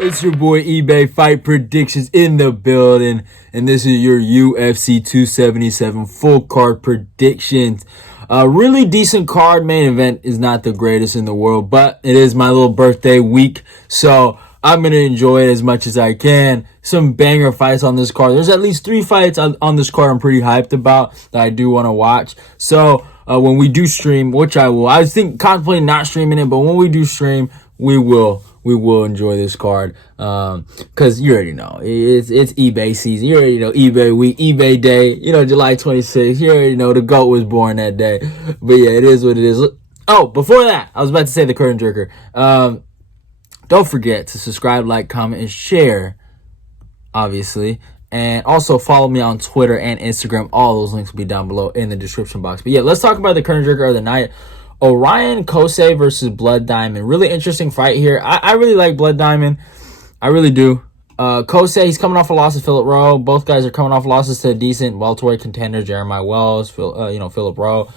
It's your boy eBay Fight Predictions in the building, and this is your UFC 277 full card predictions. Really decent card. Main event is not the greatest in the world, but it is my little birthday week, so I'm going to enjoy it as much as I can. Some banger fights on this card. There's at least 3 fights on this card I'm pretty hyped about that I do want to watch. So when we do stream, which I will, I was contemplating not streaming it, but when we do stream, we will enjoy this card, cause you already know it's eBay season. You already know eBay week, eBay day. You know, July 26th. You already know the GOAT was born that day. But yeah, it is what it is. Oh, before that, I was about to say the curtain jerker. Don't forget to subscribe, like, comment, and share. Obviously. And also follow me on Twitter and Instagram. All those links will be down below in the description box. But yeah, let's talk about the curtain jerker of the night. Orion Kosei versus Blood Diamond. Really interesting fight here. I really like Blood Diamond. I really do. Kosei, he's coming off a loss to Philip Rowe. Both guys are coming off losses to decent welterweight contenders, Jeremiah Wells, Philip Rowe.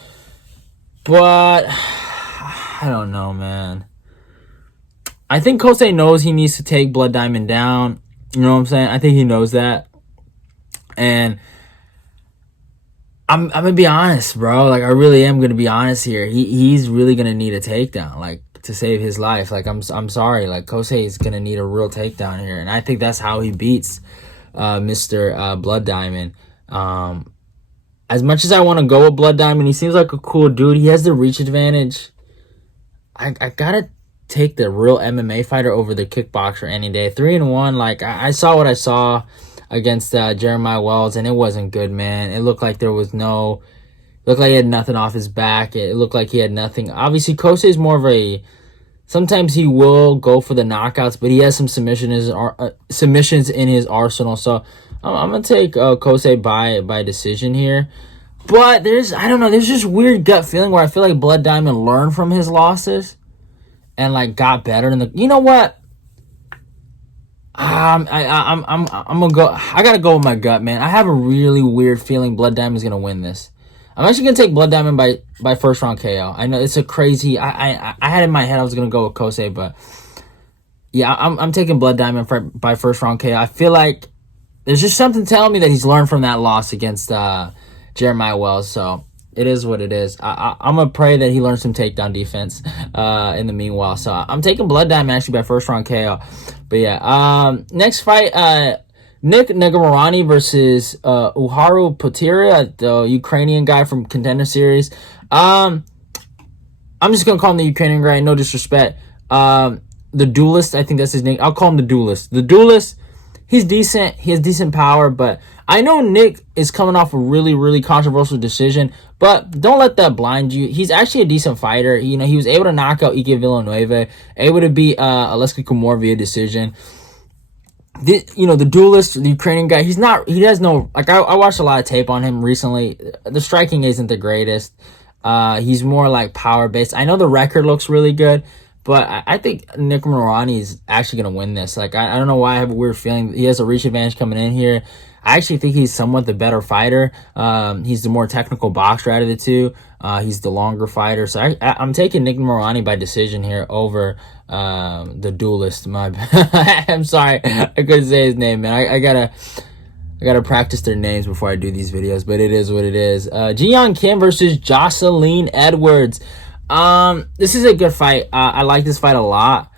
But I don't know, man. I think Kosei knows he needs to take Blood Diamond down. You know what I'm saying? I think he knows that. And I'm gonna be honest, bro. Like, I really am gonna be honest here. He's really gonna need a takedown, like, to save his life. Like, I'm sorry. Like, Kosei is gonna need a real takedown here, and I think that's how he beats Mr. Blood Diamond. As much as I want to go with Blood Diamond, he seems like a cool dude. He has the reach advantage. I gotta take the real MMA fighter over the kickboxer any day. 3-1. Like, I saw what I saw against Jeremiah Wells, and it wasn't good, man. It looked like there was looked like he had nothing off his back. It looked like he had nothing. Obviously, Kosei is more of a, sometimes he will go for the knockouts, but he has some submissions in his arsenal. So I'm going to take Kosei by decision here. But I don't know, there's just weird gut feeling where I feel like Blood Diamond learned from his losses and, like, got better in the, you know what? I'm gonna go. I gotta go with my gut, man. I have a really weird feeling Blood Diamond's gonna win this. I'm actually gonna take Blood Diamond by first round KO. I know it's a crazy. I had in my head I was gonna go with Kosei, but yeah, I'm taking Blood Diamond by first round KO. I feel like there's just something telling me that he's learned from that loss against Jeremiah Wells. So it is what it is. I'm gonna pray that he learns some takedown defense in the meanwhile. So I'm taking Blood Diamond actually by first round KO. But yeah, next fight, Nick Negamorani versus Uharu Potiria, the Ukrainian guy from Contender Series. I'm just gonna call him the Ukrainian guy, no disrespect. The Duelist, I think that's his name. I'll call him the Duelist. The Duelist, he's decent. He has decent power, but I know Nick is coming off a really, really controversial decision, but don't let that blind you. He's actually a decent fighter. You know, he was able to knock out Ike Villanueva, able to beat Aleksei Kumar via decision. The Duelist, the Ukrainian guy, he has no, like, I watched a lot of tape on him recently. The striking isn't the greatest. He's more like power based. I know the record looks really good, but I think Nick Morani is actually going to win this. Like, I don't know why I have a weird feeling. He has a reach advantage coming in here. I actually think he's somewhat the better fighter. He's the more technical boxer out of the two. He's the longer fighter. So I'm taking Nick Morani by decision here over the Duelist. I'm sorry. I couldn't say his name, man. I gotta practice their names before I do these videos, but it is what it is. Jiyeon Kim versus Jocelyn Edwards. This is a good fight. I like this fight a lot.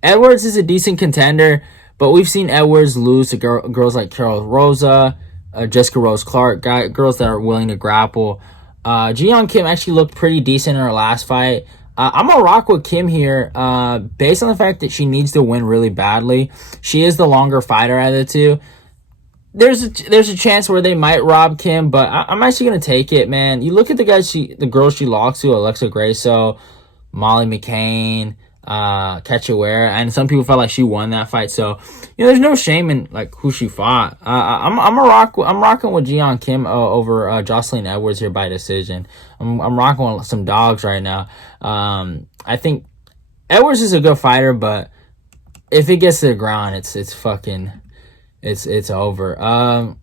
Edwards is a decent contender, but we've seen Edwards lose to girls like Carol Rosa, Jessica Rose Clark, girls that are willing to grapple. Jiyeon Kim actually looked pretty decent in her last fight. I'm gonna rock with Kim here, based on the fact that she needs to win really badly. She is the longer fighter out of the two. There's a chance where they might rob Kim, but I'm actually gonna take it, man. You look at the girls she lost to, Alexa Grasso, Molly McCain, Cachoeira, and some people felt like she won that fight. So, there's no shame in, like, who she fought. I'm rocking with Jiyeon Kim over Jocelyn Edwards here by decision. I'm rocking with some dogs right now. I think Edwards is a good fighter, but if it gets to the ground, it's over.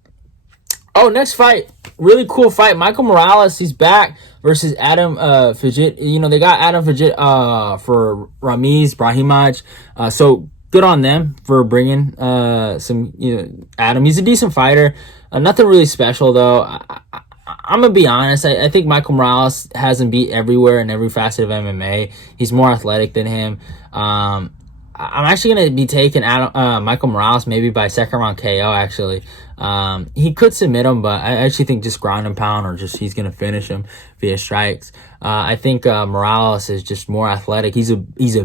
Oh, next fight. Really cool fight. Michael Morales, he's back versus Adam Fidget. You know, they got Adam Fidget for Ramiz Brahimaj. So good on them for bringing some, Adam. He's a decent fighter. Nothing really special, though. I'm going to be honest. I think Michael Morales hasn't beat everywhere in every facet of MMA. He's more athletic than him. I'm actually going to be taking Michael Morales maybe by second round KO, actually. He could submit him, but I actually think just ground and pound or just he's going to finish him via strikes. I think Morales is just more athletic. He's a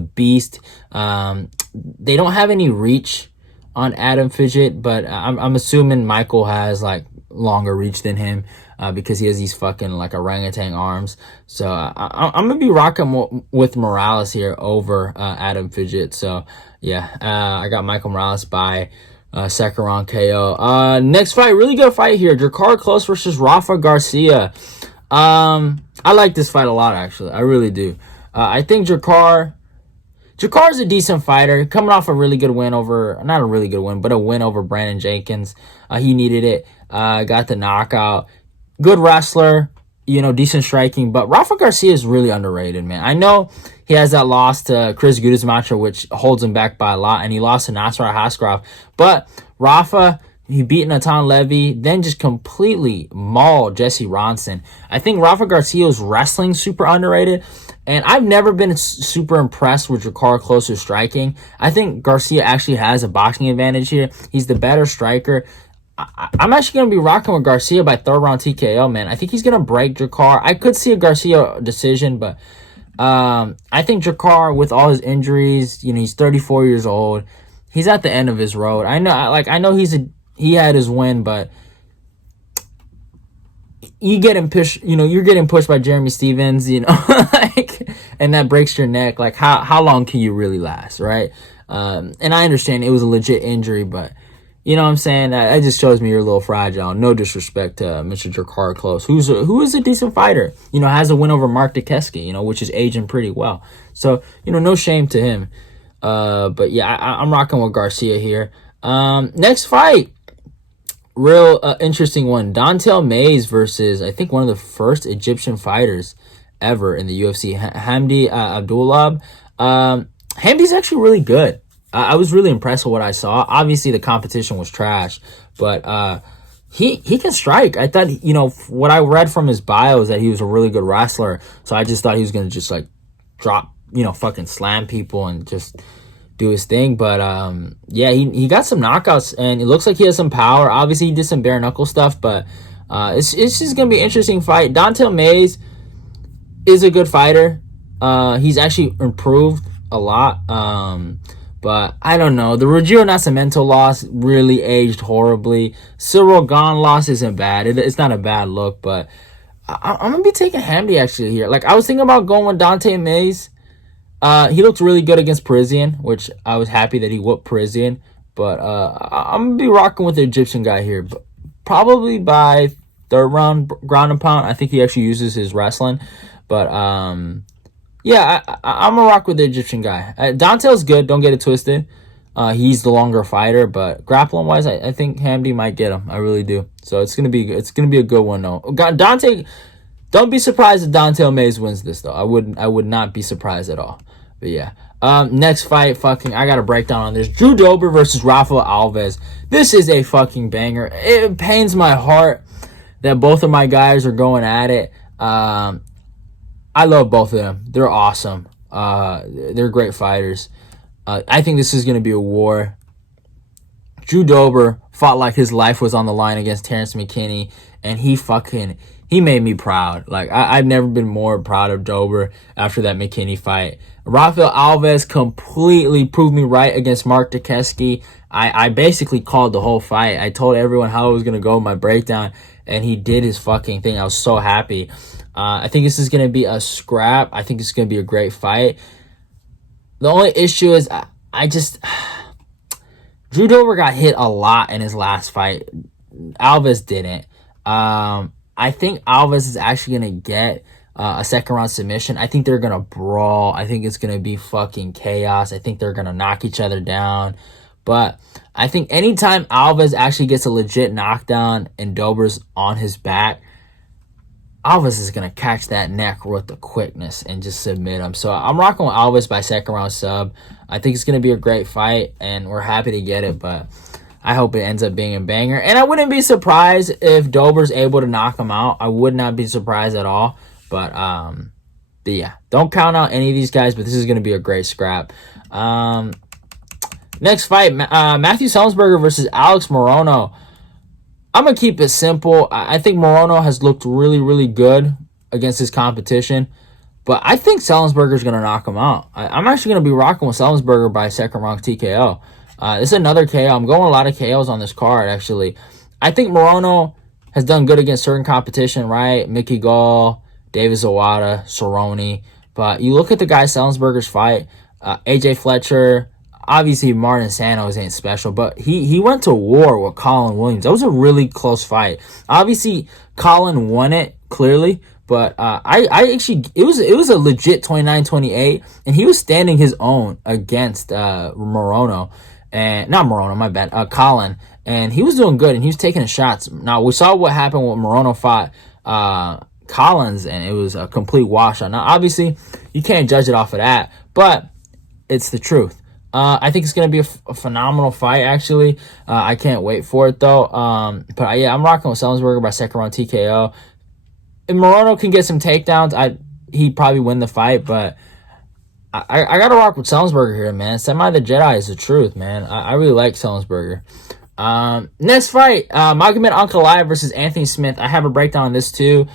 beast. They don't have any reach on Adam Fidget, but I'm assuming Michael has like longer reach than him. Because he has these fucking like orangutan arms. So I'm going to be rocking with Morales here over Adam Fidget. So yeah, I got Michael Morales by second round KO. Next fight, really good fight here. Drakkar Klose versus Rafa Garcia. I like this fight a lot, actually. I really do. I think Drakkar's a decent fighter, coming off a really good win over, not a really good win, but a win over Brandon Jenkins. He needed it. Got the knockout. Good wrestler, decent striking, but Rafa Garcia is really underrated, man. I know he has that loss to Chris Gudismacher, which holds him back by a lot, and he lost to Nasrat Haskarov. But Rafa, he beat Natan Levy, then just completely mauled Jesse Ronson. I think Rafa Garcia's wrestling super underrated, and I've never been super impressed with Drakkar Klose's striking. I think Garcia actually has a boxing advantage here. He's the better striker. I'm actually going to be rocking with Garcia by third round TKO, man. I think he's going to break Drakkar. I could see a Garcia decision, but I think Drakkar, with all his injuries, he's 34 years old. He's at the end of his road. I know he had his win, but you getting pushed, you're getting pushed by Jeremy Stevens, and that breaks your neck. Like, how long can you really last, right? And I understand it was a legit injury, but you know what I'm saying? That just shows me you're a little fragile. No disrespect to Mr. Drakkar Klose, who is a decent fighter. Has a win over Mark Dukeski, which is aging pretty well. So, no shame to him. But yeah, I'm rocking with Garcia here. Next fight. Real interesting one. Dontel Mays versus, I think, one of the first Egyptian fighters ever in the UFC, Hamdi Abdullah. Hamdi's actually really good. I was really impressed with what I saw. Obviously, the competition was trash, but he can strike. I thought, what I read from his bio is that he was a really good wrestler. So I just thought he was going to just like drop, fucking slam people and just do his thing. But yeah, he got some knockouts and it looks like he has some power. Obviously, he did some bare knuckle stuff, but it's just going to be an interesting fight. Dontel Mays is a good fighter. He's actually improved a lot. But I don't know. The Ruggiero Nascimento loss really aged horribly. Cyril Gahn loss isn't bad. It's not a bad look, but I'm going to be taking Hamdi actually here. Like, I was thinking about going with Dante Mays. He looked really good against Parisian, which I was happy that he whooped Parisian. But I'm going to be rocking with the Egyptian guy here. But probably by third round ground and pound. I think he actually uses his wrestling. But yeah, I'm going to rock with the Egyptian guy. Dantel's good. Don't get it twisted. He's the longer fighter, but grappling wise, I think Hamdi might get him. I really do. So it's gonna be a good one though. Dante, don't be surprised if Dontel Mays wins this though. I would not be surprised at all. But yeah. Next fight, I got a breakdown on this. Drew Dober versus Rafael Alves. This is a fucking banger. It pains my heart that both of my guys are going at it. I love both of them. They're awesome. They're great fighters. I think this is going to be a war. Drew Dober fought like his life was on the line against Terrence McKinney, and he made me proud. Like, I've never been more proud of Dober after that McKinney fight. Rafael Alves completely proved me right against Mark Dukeski. I basically called the whole fight. I told everyone how it was going to go in my breakdown, and he did his fucking thing. I was so happy. I think this is going to be a scrap. I think it's going to be a great fight. The only issue is Drew Dober got hit a lot in his last fight. Alves didn't. I think Alves is actually going to get a second round submission. I think they're going to brawl. I think it's going to be fucking chaos. I think they're going to knock each other down. But I think anytime Alves actually gets a legit knockdown and Dober's on his back, Alves is going to catch that neck with the quickness and just submit him. So I'm rocking with Alves by second round sub. I think it's going to be a great fight, and we're happy to get it, but I hope it ends up being a banger. And I wouldn't be surprised if Dober's able to knock him out. I would not be surprised at all. But yeah, don't count out any of these guys, but this is going to be a great scrap. Next fight, Matthew Salzburger versus Alex Morono. I'm going to keep it simple. I think Morono has looked really, really good against his competition. But I think Salzburger's going to knock him out. I'm actually going to be rocking with Salzburger by second round TKO. This is another KO. I'm going a lot of KOs on this card, actually. I think Morono has done good against certain competition, right? Mickey Gall, David Zawada, Cerrone. But you look at the guy Salzburger's fight, AJ Fletcher. Obviously, Martin Santos ain't special, but he went to war with Colin Williams. That was a really close fight. Obviously, Colin won it, clearly, but I actually, it was a legit 29-28, and he was standing his own against Morono. And not Morono, my bad, Colin. And he was doing good, and he was taking shots. Now, we saw what happened when Morono fought Collins, and it was a complete washout. Now, obviously, you can't judge it off of that, but it's the truth. I think it's going to be a phenomenal fight, actually. I can't wait for it, though. But yeah, I'm rocking with Salzburger by second round TKO. If Morono can get some takedowns, he'd probably win the fight, but I got to rock with Salzburger here, man. Semi the Jedi is the truth, man. I really like Salzburger. Next fight, Magomed Ankalaev versus Anthony Smith. I have a breakdown on this, too.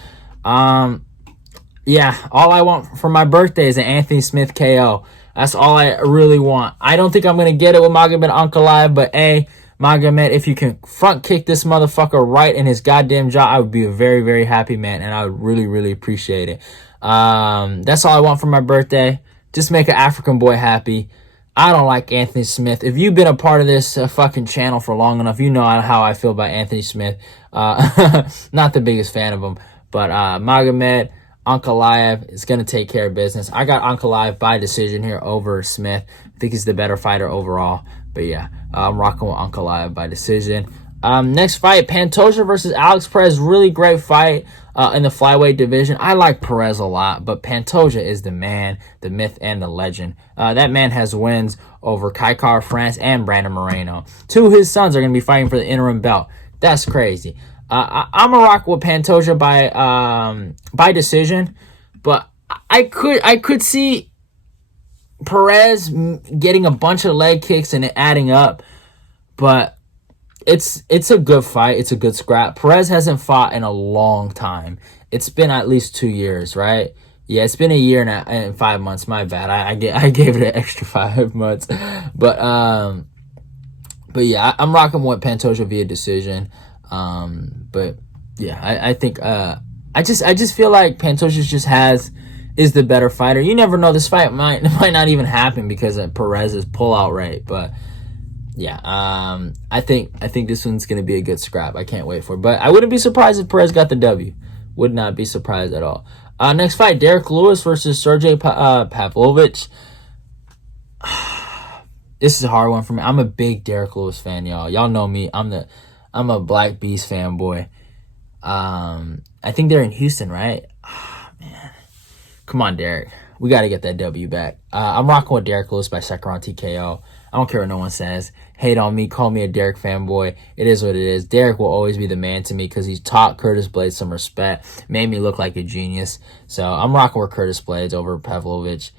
Yeah, all I want for my birthday is an Anthony Smith KO. That's all I really want. I don't think I'm going to get it with Magomed Ankalaev, but hey, Magomed, if you can front kick this motherfucker right in his goddamn jaw, I would be a very, very happy man, and I would really, really appreciate it. That's all I want for my birthday. Just make an African boy happy. I don't like Anthony Smith. If you've been a part of this fucking channel for long enough, you know how I feel about Anthony Smith. Not the biggest fan of him, but Magomed Ankalaev is going to take care of business. I got Ankalaev by decision here over Smith. I think he's the better fighter overall. But yeah, I'm rocking with Ankalaev by decision. Next fight, Pantosa versus Alex Perez. Really great fight in the flyweight division. I like Perez a lot, but Pantosa is the man, the myth, and the legend. That man has wins over Kaikar France and Brandon Moreno. Two of his sons are going to be fighting for the interim belt. That's crazy. I'm a rock with Pantosa by decision, but I could see Perez getting a bunch of leg kicks and it adding up, but it's a good fight. It's a good scrap. Perez hasn't fought in a long time. It's been at least 2 years, right? Yeah, it's been a year and 5 months. My bad. I gave it an extra 5 months, but yeah, I'm rocking with Pantosa via decision. But yeah, I think I just feel like Pantosa is the better fighter. You never know, this fight might not even happen because of Perez's pullout rate, but yeah, I think this one's gonna be a good scrap. I can't wait for it. But I wouldn't be surprised if Perez got the W. Would not be surprised at all. Next fight, Derek Lewis versus Sergey Pavlovich. This is a hard one for me. I'm a big Derek Lewis fan, y'all. Y'all know me. I'm a Black Beast fanboy. I think they're in Houston, right? Oh, man. Come on, Derek. We got to get that W back. I'm rocking with Derek Lewis by second round TKO. I don't care what no one says. Hate on me. Call me a Derek fanboy. It is what it is. Derek will always be the man to me because he's taught Curtis Blades some respect. Made me look like a genius. So I'm rocking with Curtis Blades over Pavlovich.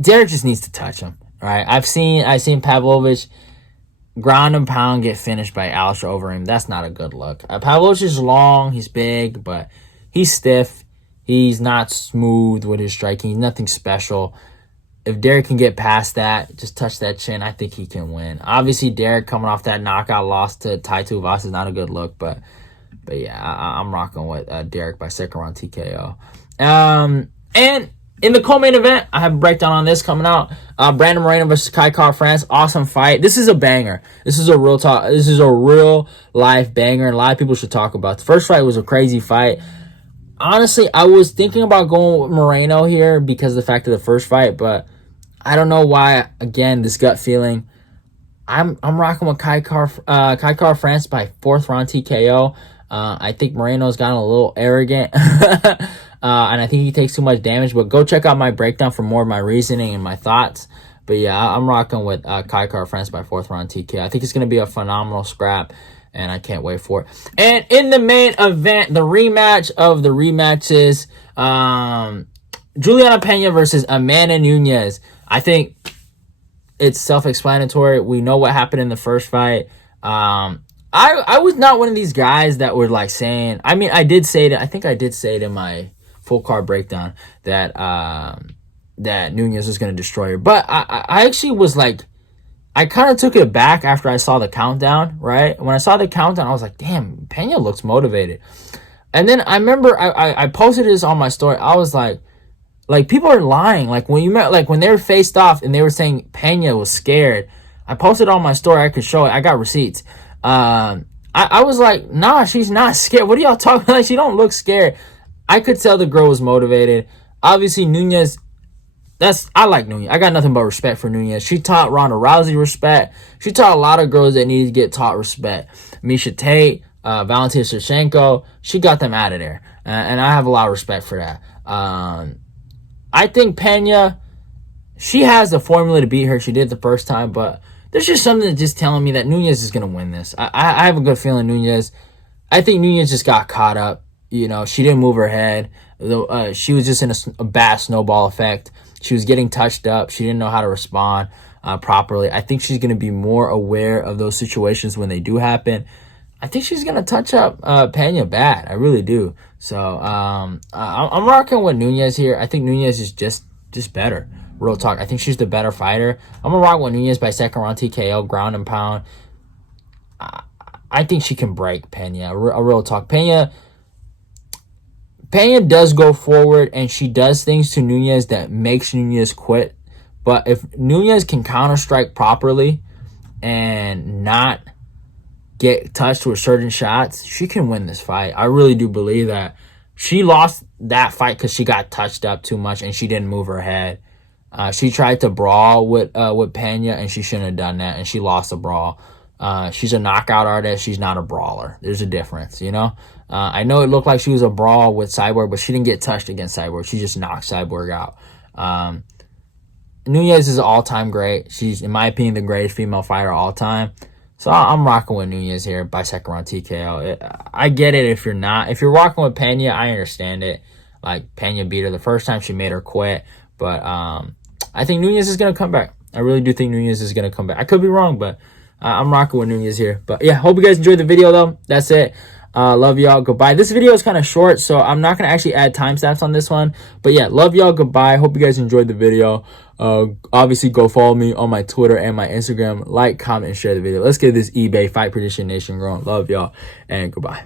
Derek just needs to touch him. All right. I've seen Pavlovich ground and pound get finished by Alsha over him. That's not a good look. Pavlovich is long. He's big, but he's stiff. He's not smooth with his striking. He's nothing special. If Derek can get past that, just touch that chin, I think he can win. Obviously, Derek coming off that knockout loss to Tai Tuivasa is not a good look, but yeah, I'm rocking with Derek by second round TKO. And in the co-main event, I have a breakdown on this coming out. Brandon Moreno versus Kaikar France. Awesome fight. This is a banger. This is a real talk. This is a real life banger, and a lot of people should talk about. The first fight was a crazy fight. Honestly, I was thinking about going with Moreno here because of the fact of the first fight, but I don't know why. Again, this gut feeling. I'm rocking with Kai Kara France by 4th round TKO. I think Morono's gotten a little arrogant, and I think he takes too much damage. But go check out my breakdown for more of my reasoning and my thoughts. But yeah, I'm rocking with Kai Kara France by 4th round TKO. I think it's gonna be a phenomenal scrap, and I can't wait for it. And in the main event, the rematch of the rematches, Juliana Pena versus Amanda Nunez. I think it's self-explanatory. We know what happened in the first fight. I was not one of these guys that were like saying. I mean, I did say it. I think I did say it in my full card breakdown that that Nunez was going to destroy her. But I actually was like, I kind of took it back after I saw the countdown. Right when I saw the countdown, I was like, damn, Pena looks motivated. And then I remember I posted this on my story. I was like people are lying. Like when you met, like when they were faced off and they were saying Peña was scared. I posted on my story. I could show it. I got receipts. I was like, nah, she's not scared. What are y'all talking about? Like, she don't look scared. I could tell the girl was motivated. Obviously, Nunez. I like Nunez. I got nothing but respect for Nunez. She taught Ronda Rousey respect. She taught a lot of girls that need to get taught respect. Misha Tate, Valentina Shevchenko. She got them out of there, and I have a lot of respect for that. I think Peña, she has the formula to beat her. She did the first time, but there's just something that's just telling me that Nunez is going to win this. I have a good feeling Nunez. I think Nunez just got caught up. You know, she didn't move her head. She was just in a bad snowball effect. She was getting touched up. She didn't know how to respond properly. I think she's going to be more aware of those situations when they do happen. I think she's going to touch up Peña bad. I really do. So I'm rocking with Nunez here. I think Nunez is just better. Real talk. I think she's the better fighter. I'm going to rock with Nunez by 2nd round TKO, ground and pound. I think she can break Peña. A real talk. Peña does go forward, and she does things to Nunez that makes Nunez quit. But if Nunez can counter-strike properly and not get touched with certain shots, she can win this fight. I really do believe that. She lost that fight because she got touched up too much and she didn't move her head. She tried to brawl with Peña, and she shouldn't have done that, and she lost the brawl. She's a knockout artist. She's not a brawler. There's a difference, you know? I know it looked like she was a brawl with Cyborg, but she didn't get touched against Cyborg. She just knocked Cyborg out. Nunez is an all-time great. She's, in my opinion, the greatest female fighter of all time. So I'm rocking with Nunez here by 2nd round TKO. I get it if you're not. If you're rocking with Peña, I understand it. Like, Peña beat her the first time. She made her quit. But I think Nunez is going to come back. I really do think Nunez is going to come back. I could be wrong, but I'm rocking with Nunez here. But yeah, hope you guys enjoyed the video, though. That's it. Love y'all. Goodbye. This video is kind of short, so I'm not going to actually add timestamps on this one. But yeah, love y'all. Goodbye. Hope you guys enjoyed the video. Obviously, go follow me on my Twitter and my Instagram. Like, comment, and share the video. Let's get this eBay Fight Prediction Nation growing. Love y'all, and goodbye.